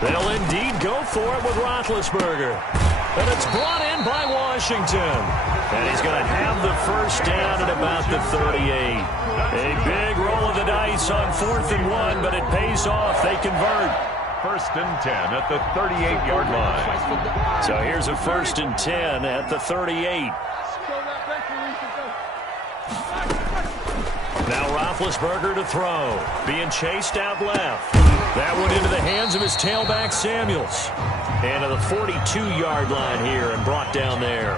They'll indeed go for it with Roethlisberger. And it's brought in by Washington. And he's going to have the first down at about the 38. A big roll of the dice on 4th and 1, but it pays off. They convert. 1st and 10 at the 38-yard line. So here's a 1st and 10 at the 38. Now Roethlisberger to throw. Being chased out left. That went into the hands of his tailback, Samuels. And to the 42-yard line here and brought down there.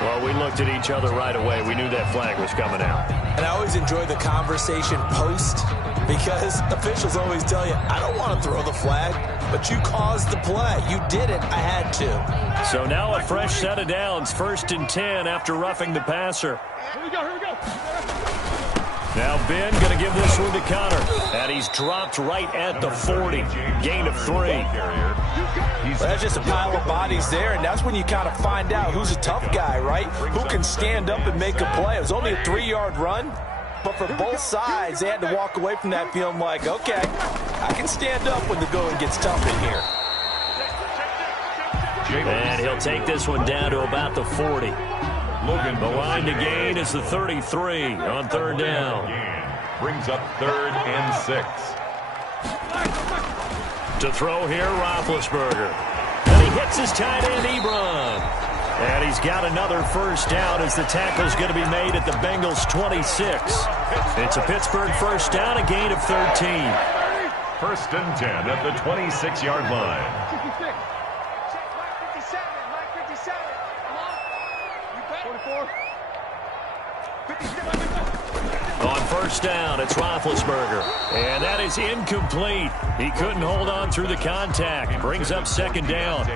Well, we looked at each other right away. We knew that flag was coming out. And I always enjoy the conversation post because officials always tell you, I don't want to throw the flag, but you caused the play. You did it. I had to. So now a fresh set of downs. 1st and 10 after roughing the passer. Here we go. Now Ben going to give this one to Connor. And he's dropped right at the 40. Gain of 3. Well, that's just a pile of bodies there, and that's when you kind of find out who's a tough guy, right? Who can stand up and make a play. It was only a 3-yard run, but for both sides, they had to walk away from that feeling like, okay, I can stand up when the going gets tough in here. And he'll take this one down to about the 40. The line to gain is the 33 on 3rd down. Brings up 3rd and 6. To throw here, Roethlisberger. And he hits his tight end, Ebron. And he's got another first down as the tackle's going to be made at the Bengals' 26. It's a Pittsburgh first down, a gain of 13. 1st and 10 at the 26-yard line. On 1st down, it's Roethlisberger. And that is incomplete. He couldn't hold on through the contact. Brings up 2nd down.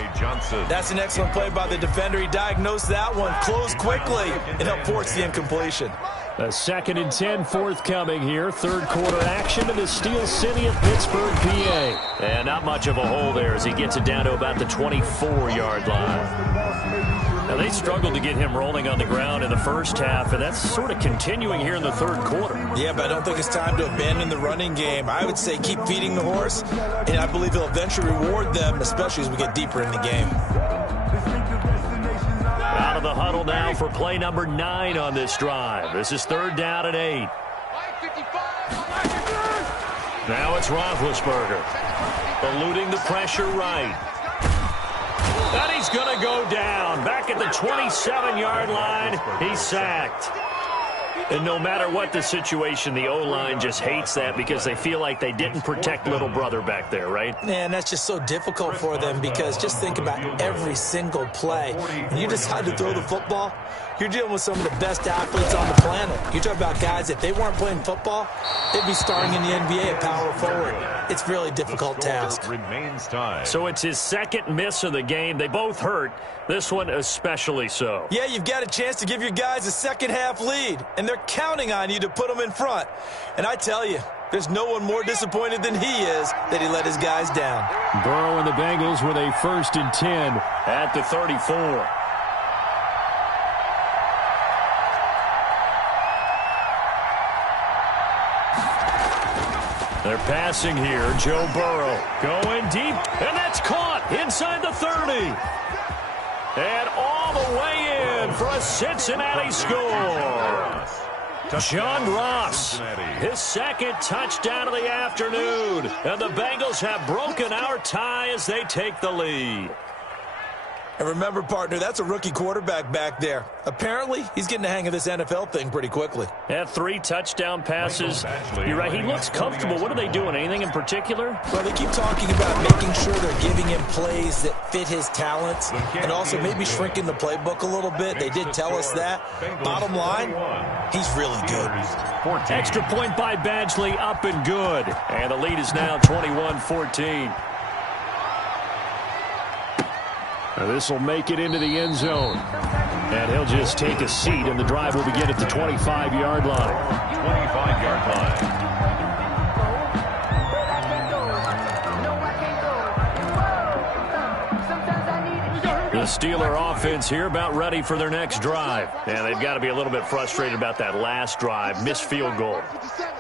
That's an excellent play by the defender. He diagnosed that one, closed quickly, and helped force the incompletion. A 2nd and 10 forthcoming here. 3rd quarter action in the Steel City of Pittsburgh, PA. And not much of a hole there as he gets it down to about the 24-yard line. Now, they struggled to get him rolling on the ground in the first half, and that's sort of continuing here in the 3rd quarter. Yeah, but I don't think it's time to abandon the running game. I would say keep feeding the horse, and I believe he'll eventually reward them, especially as we get deeper in the game. Out of the huddle now for play number 9 on this drive. This is 3rd down and 8. Now it's Roethlisberger. Eluding the pressure right. And he's going to go down. Back at the 27-yard line, he's sacked. And no matter what the situation, the O-line just hates that because they feel like they didn't protect little brother back there, right? Man, that's just so difficult for them because just think about every single play. When you decide to throw the football, you're dealing with some of the best athletes on the planet. You talk about guys, if they weren't playing football, they'd be starring in the NBA at power forward. It's a really difficult task. So it's his 2nd miss of the game. They both hurt. This one especially so. Yeah, you've got a chance to give your guys a second-half lead, and they're counting on you to put them in front. And I tell you, there's no one more disappointed than he is that he let his guys down. Burrow and the Bengals with a 1st and 10 at the 34. They're passing here. Joe Burrow going deep, and that's caught inside the 30. And all the way in for a Cincinnati score. John Ross, his 2nd touchdown of the afternoon. And the Bengals have broken our tie as they take the lead. And remember, partner, that's a rookie quarterback back there. Apparently, he's getting the hang of this NFL thing pretty quickly. Had 3 touchdown passes. You're right, he looks comfortable. What are they doing? Anything in particular? Well, they keep talking about making sure they're giving him plays that fit his talents and also maybe shrinking the playbook a little bit. They did tell us that. Bottom line, he's really good. Extra point by Badgley, up and good. And the lead is now 21-14. This will make it into the end zone. And he'll just take a seat, and the drive will begin at the 25-yard line. 25-yard line. The Steeler offense here about ready for their next drive. And they've got to be a little bit frustrated about that last drive. Missed field goal.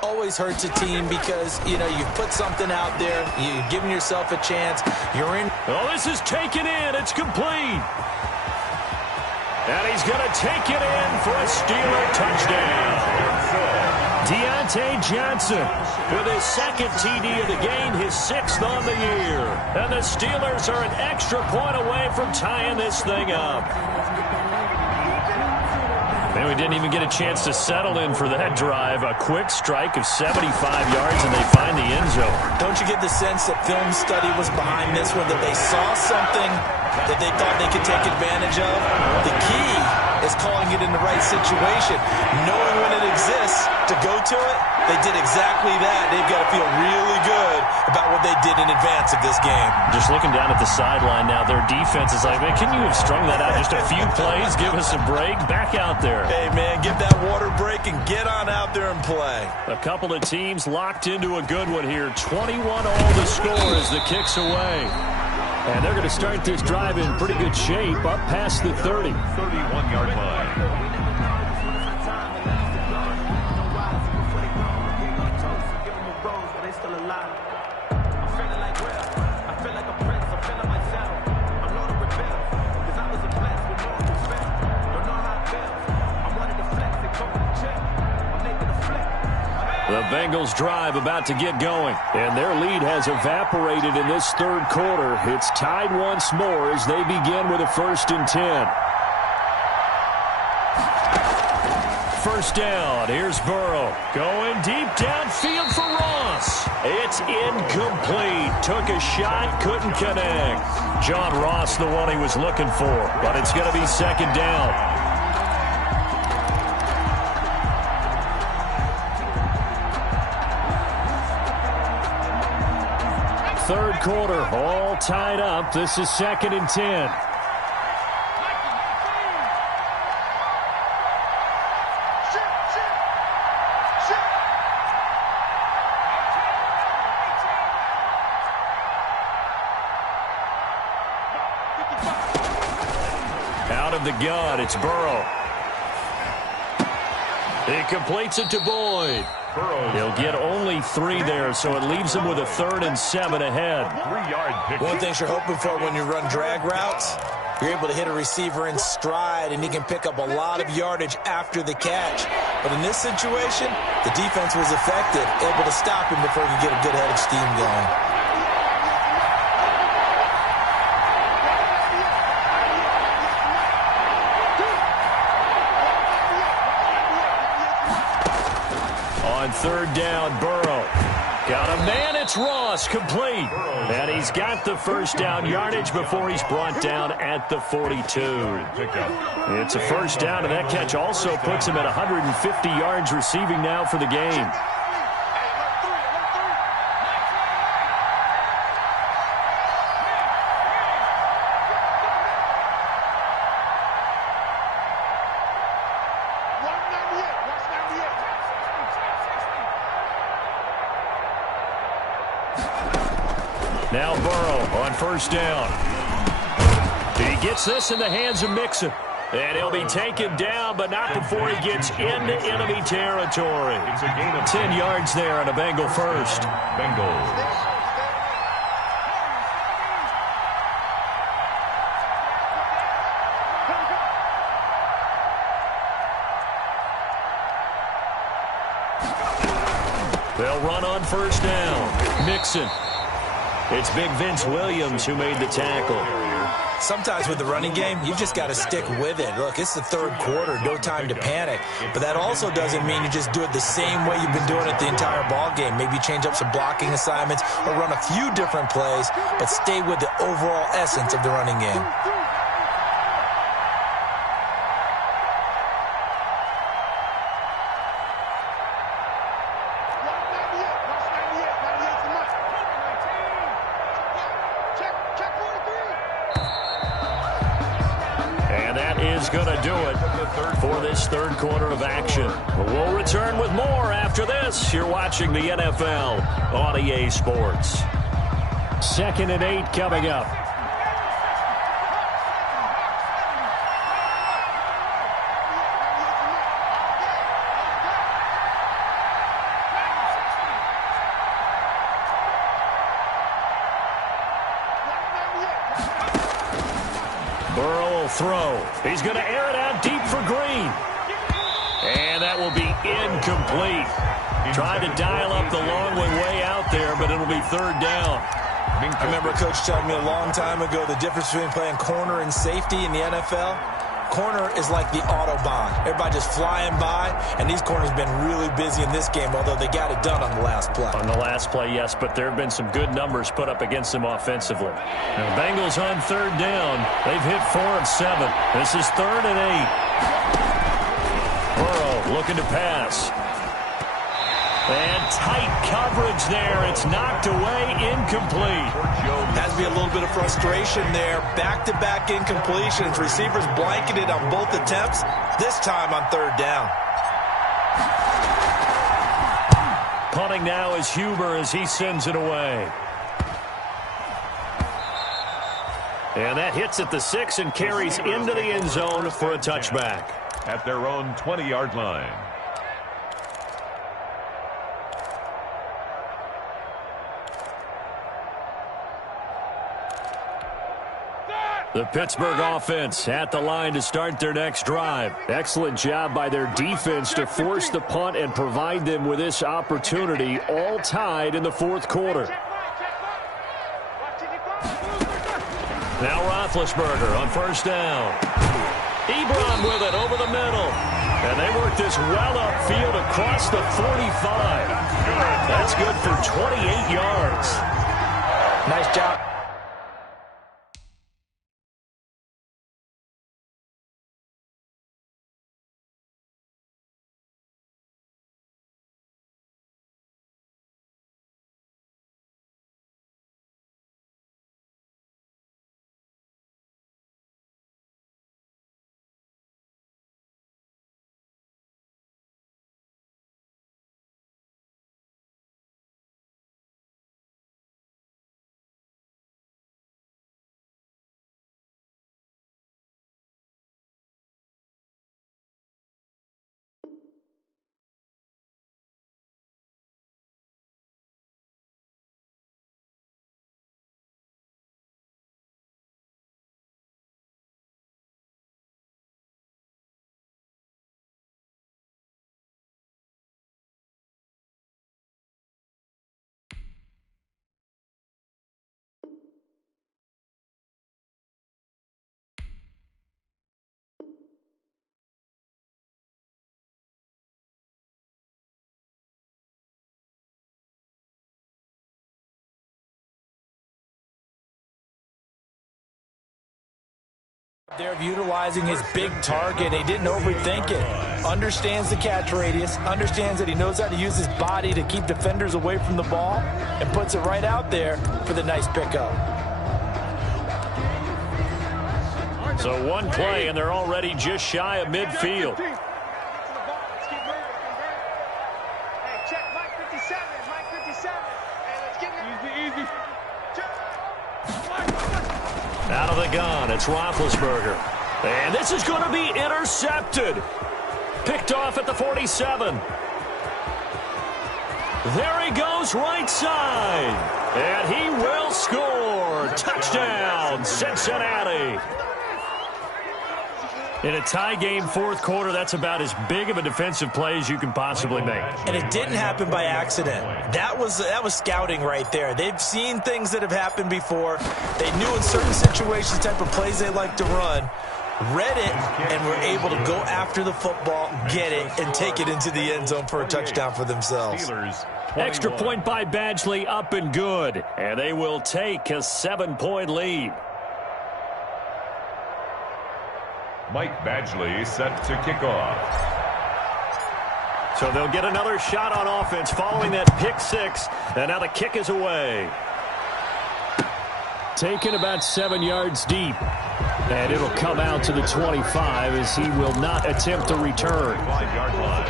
always hurts a team because, you know, you've put something out there, you've given yourself a chance, you're in. Oh, this is taken in. It's complete. And he's going to take it in for a Steeler touchdown. Deontay Johnson with his second TD of the game, his 6th on the year. And the Steelers are an extra point away from tying this thing up. And we didn't even get a chance to settle in for that drive. A quick strike of 75 yards, and they find the end zone. Don't you get the sense that film study was behind this one, that they saw something that they thought they could take advantage of? The key is calling it in the right situation. Knowing when it exists to go to it, they did exactly that. They've got to feel really good about what they did in advance of this game. Just looking down at the sideline now, their defense is like, man, can you have strung that out just a few plays? Give us a break. Back out there. Hey, man, give that water break and get on out there and play. A couple of teams locked into a good one here. 21 all the score as the kick's away. And they're going to start this drive in pretty good shape, up past the 30. 31-yard line. The Bengals drive about to get going, and their lead has evaporated in this third quarter. It's tied once more as they begin with a 1st and 10. First down, here's Burrow. Going deep downfield for Ross. It's incomplete. Took a shot, couldn't connect. John Ross, the one he was looking for, but it's going to be 2nd down. Third quarter, all tied up. This is 2nd and 10. Out of the gun, it's Burrow. He completes it to Boyd. He'll get only 3 there, so it leaves him with a 3rd and 7 ahead. 3-yard pick. One thing you're hoping for when you run drag routes, you're able to hit a receiver in stride, and he can pick up a lot of yardage after the catch. But in this situation, the defense was effective, able to stop him before he could get a good head of steam going. On 3rd down, Burrow. Got a man, it's Ross, complete. And he's got the 1st down yardage before he's brought down at the 42. It's a 1st down, and that catch also puts him at 150 yards receiving now for the game. Now Burrow on 1st down. He gets this in the hands of Mixon. And he'll be taken down, but not before he gets into enemy territory. It's a gain of 10 yards there on a Bengal first. Bengals. They'll run on 1st down. Mixon. It's Big Vince Williams who made the tackle. Sometimes with the running game, you've just got to stick with it. Look, it's the 3rd quarter, no time to panic. But that also doesn't mean you just do it the same way you've been doing it the entire ball game. Maybe change up some blocking assignments or run a few different plays, but stay with the overall essence of the running game. Going to do it for this 3rd quarter of action. We'll return with more after this. You're watching the NFL on EA Sports. 2nd and 8 coming up. Burrow will throw. He's going to air it out deep for Green. And that will be incomplete. Tried to dial up the long way out there, but it'll be third down. I remember a coach telling me a long time ago the difference between playing corner and safety in the NFL. Corner is like the Autobahn. Everybody just flying by, and these corners have been really busy in this game, although they got it done on the last play. On the last play, yes, but there have been some good numbers put up against them offensively. Now, Bengals on third down. They've hit 4 of 7. This is 3rd and 8. Burrow looking to pass. And tight coverage there. It's knocked away, incomplete. Has to be a little bit of frustration there. Back-to-back incompletions. Receivers blanketed on both attempts, this time on third down. Punting now is Huber as he sends it away. And that hits at the 6 and carries into the end zone for a touchback. At their own 20-yard line. The Pittsburgh offense at the line to start their next drive. Excellent job by their defense to force the punt and provide them with this opportunity, all tied in the 4th quarter. Now Roethlisberger on first down. Ebron with it over the middle. And they work this well upfield across the 45. That's good for 28 yards. Nice job. They're utilizing his big target. He didn't overthink it. Understands the catch radius. Understands that he knows how to use his body to keep defenders away from the ball. And puts it right out there for the nice pickup. So one play, and they're already just shy of midfield. Out of the gun, it's Roethlisberger. And this is going to be intercepted. Picked off at the 47. There he goes right side. And he will score. Touchdown, Cincinnati. In a tie game, 4th quarter, that's about as big of a defensive play as you can possibly make. And it didn't happen by accident. That was scouting right there. They've seen things that have happened before. They knew in certain situations the type of plays they like to run, read it, and were able to go after the football, get it, and take it into the end zone for a touchdown for themselves. Extra point by Badgley, up and good. And they will take a 7-point lead. Mike Badgley set to kick off. So they'll get another shot on offense following that pick 6. And now the kick is away. Taken about 7 yards deep. And it'll come out to the 25 as he will not attempt to return. 5-yard line.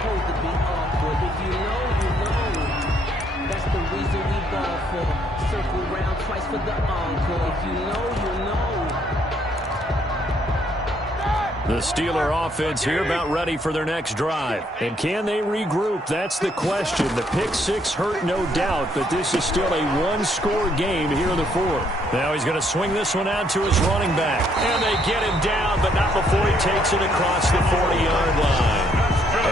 That's the reason we ball for. Circle round twice for the encore. If you know, you know. The Steeler offense here about ready for their next drive. And can they regroup? That's the question. The pick six hurt, no doubt, but this is still a one-score game here in the fourth. Now he's going to swing this one out to his running back. And they get him down, but not before he takes it across the 40-yard line.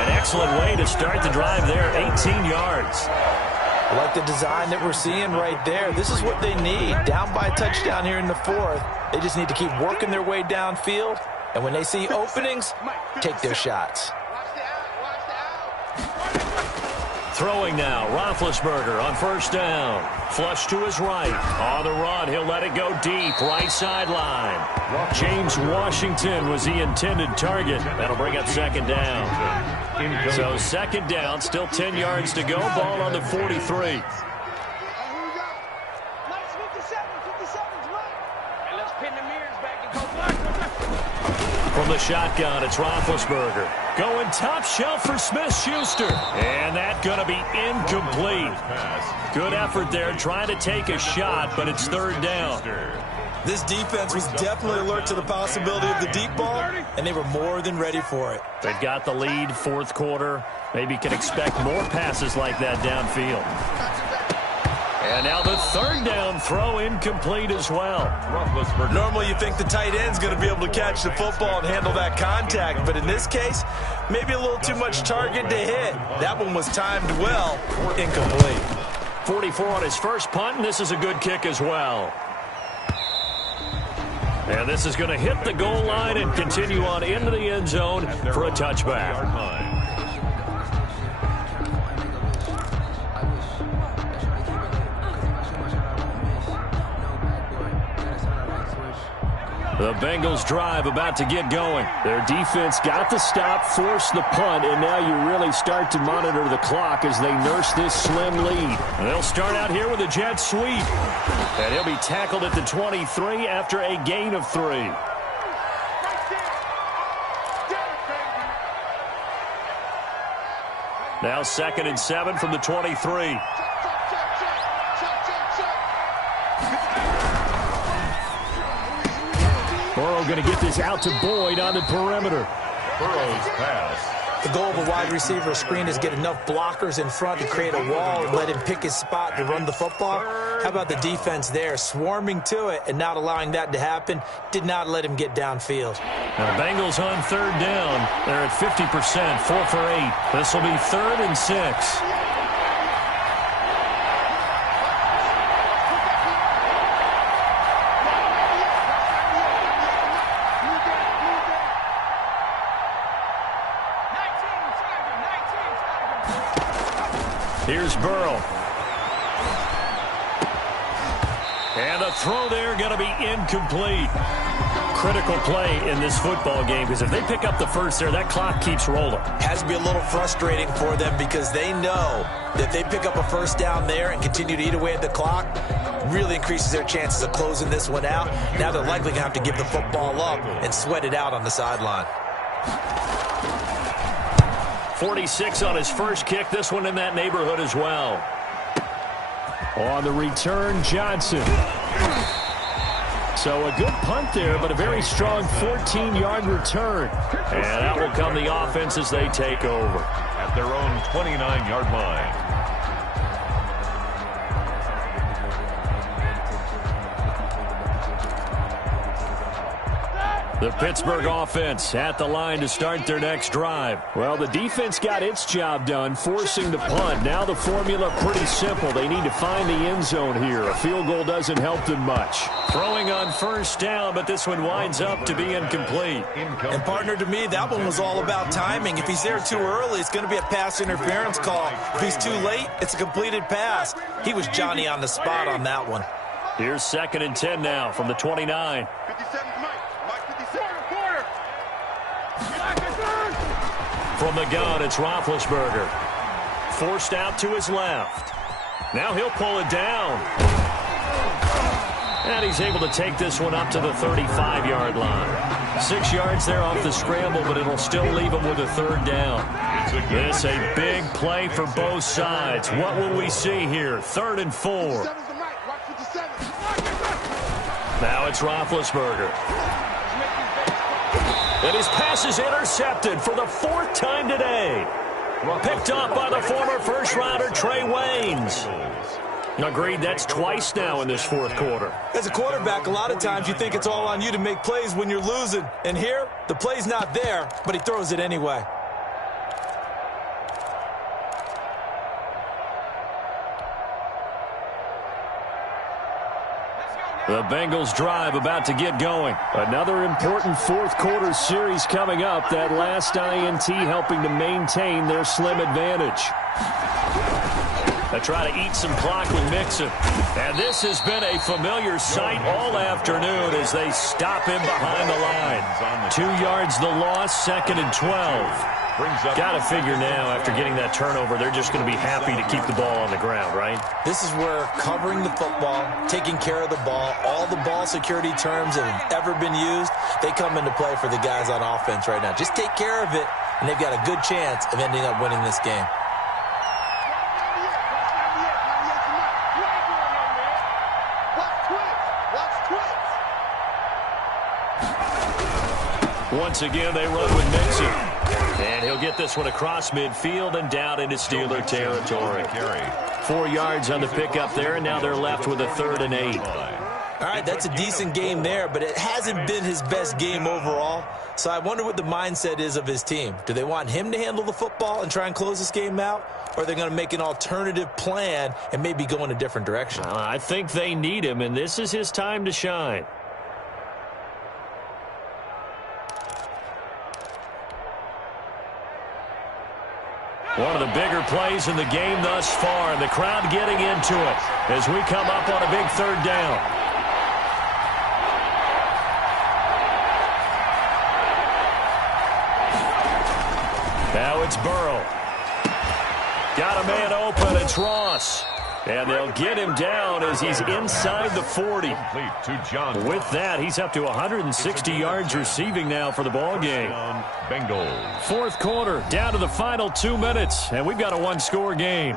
An excellent way to start the drive there, 18 yards. I like the design that we're seeing right there. This is what they need. Down by a touchdown here in the fourth. They just need to keep working their way downfield. And when they see openings, take their shots. Throwing now, Roethlisberger on first down. Flush to his right. On the run, he'll let it go deep, right sideline. James Washington was the intended target. That'll bring up second down. So second down, still 10 yards to go. Ball on the 43. From the shotgun, it's Roethlisberger. Going top shelf for Smith-Schuster. And that's going to be incomplete. Good effort there trying to take a shot, but it's third down. This defense was definitely alert to the possibility of the deep ball, and they were more than ready for it. They've got the lead, fourth quarter. Maybe can expect more passes like that downfield. And now the third down throw incomplete as well. Normally you think the tight end's going to be able to catch the football and handle that contact, but in this case, maybe a little too much target to hit. That one was timed well, incomplete. 44 on his first punt, and this is a good kick as well. And this is going to hit the goal line and continue on into the end zone for a touchback. The Bengals drive about to get going. Their defense got the stop, forced the punt, and now you really start to monitor the clock as they nurse this slim lead. And they'll start out here with a jet sweep. And he'll be tackled at the 23 after a gain of 3. Now 2nd and 7 from the 23. Burrow going to get this out to Boyd on the perimeter. Burrow's pass. The goal of a wide receiver screen is get enough blockers in front to create a wall and let him pick his spot to run the football. How about the defense there, swarming to it and not allowing that to happen? Did not let him get downfield. Now the Bengals on third down. They're at 50%, 4 for 8. This will be 3rd and 6. Here's Burrow. And the throw there going to be incomplete. Critical play in this football game because if they pick up the first there, that clock keeps rolling. Has to be a little frustrating for them because they know that if they pick up a first down there and continue to eat away at the clock, really increases their chances of closing this one out. Now they're likely going to have to give the football up and sweat it out on the sideline. 46 on his first kick. This one in that neighborhood as well. On the return, Johnson. So a good punt there, but a very strong 14-yard return. And that will come the offense as they take over. At their own 29-yard line. The Pittsburgh offense at the line to start their next drive. Well, the defense got its job done, forcing the punt. Now the formula pretty simple. They need to find the end zone here. A field goal doesn't help them much. Throwing on first down, but this one winds up to be incomplete. And partner, to me, that one was all about timing. If he's there too early, it's going to be a pass interference call. If he's too late, it's a completed pass. He was Johnny on the spot on that one. Here's 2nd and 10 now from the 29. From the gun, it's Roethlisberger. Forced out to his left. Now he'll pull it down. And he's able to take this one up to the 35-yard line. 6 yards there off the scramble, but it'll still leave him with a third down. This a big play for both sides. What will we see here? 3rd and 4. Now it's Roethlisberger. And his pass is intercepted for the 4th time today. Picked up by the former first-rounder Trey Waynes. Agreed, that's twice now in this 4th quarter. As a quarterback, a lot of times you think it's all on you to make plays when you're losing. And here, the play's not there, but he throws it anyway. The Bengals drive about to get going. Another important 4th quarter series coming up. That last INT helping to maintain their slim advantage. They try to eat some clock with Mixon. And this has been a familiar sight all afternoon as they stop him behind the line. 2 yards the loss, 2nd and 12. Got to figure now, after getting that turnover, they're just going to be happy to keep the ball on the ground, right? This is where covering the football, taking care of the ball, all the ball security terms that have ever been used, they come into play for the guys on offense right now. Just take care of it, and they've got a good chance of ending up winning this game. Once again, they run with Mixon. And he'll get this one across midfield and down into Steeler territory. 4 yards on the pickup there, and now they're left with a 3rd and 8. All right, that's a decent game there, but it hasn't been his best game overall. So I wonder what the mindset is of his team. Do they want him to handle the football and try and close this game out? Or are they going to make an alternative plan and maybe go in a different direction? I think they need him, and this is his time to shine. One of the bigger plays in the game thus far, and the crowd getting into it as we come up on a big 3rd down. Now it's Burrow. Got a man open, it's Ross. And they'll get him down as he's inside the 40. With that, he's up to 160 yards receiving now for the ball game. Bengals. 4th quarter, down to the final 2 minutes, and we've got a 1-score game.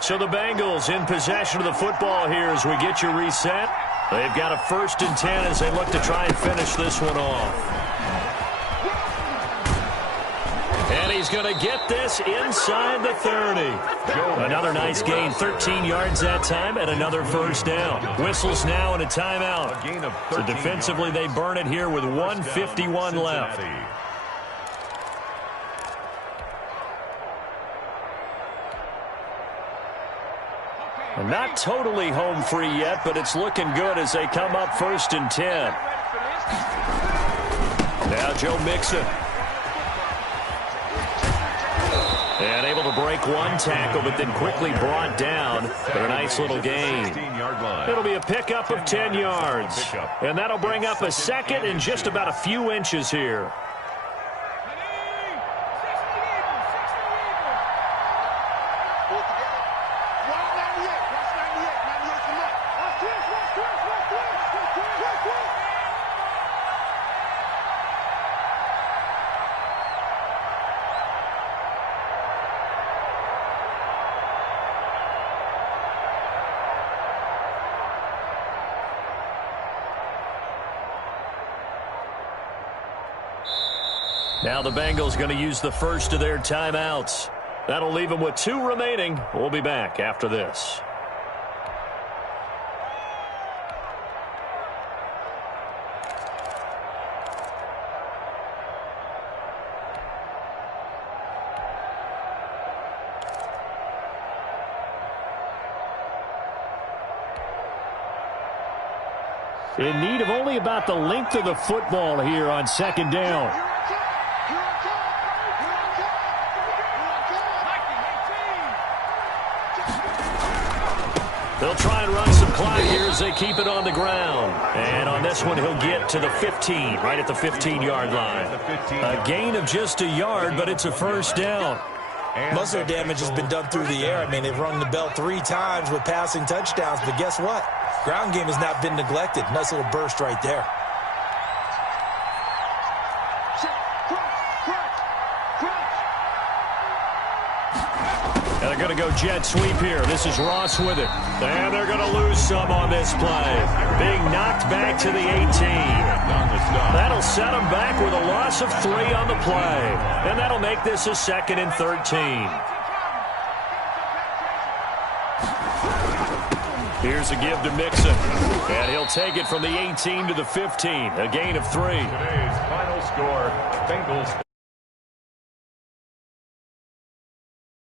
So the Bengals in possession of the football here as we get you reset. They've got a 1st and 10 as they look to try and finish this one off. And he's going to get this inside the 30. Another nice gain, 13 yards that time, and another 1st down. Whistles now and a timeout. So defensively they burn it here with 1:51 left. And not totally home free yet, but it's looking good as they come up 1st and 10. Now Joe Mixon. And able to break one tackle, but then quickly brought down for a nice little gain. It'll be a pickup of 10 yards. And that'll bring up a 2nd and just about a few inches here. Now the Bengals going to use the 1st of their timeouts. That'll leave them with 2 remaining. We'll be back after this. In need of only about the length of the football here on 2nd down. They'll try and run some clock here as they keep it on the ground. And on this one, he'll get to the 15, right at the 15-yard line. A gain of just a yard, but it's a 1st down. Most of their damage has been done through the air. I mean, they've rung the bell 3 times with passing touchdowns, but guess what? Ground game has not been neglected. Nice little burst right there. They're going to go jet sweep here. This is Ross with it. And they're going to lose some on this play. Being knocked back to the 18. That'll set them back with a loss of 3 on the play. And that'll make this a 2nd and 13. Here's a give to Mixon. And he'll take it from the 18 to the 15. A gain of 3. Today's final score, Bengals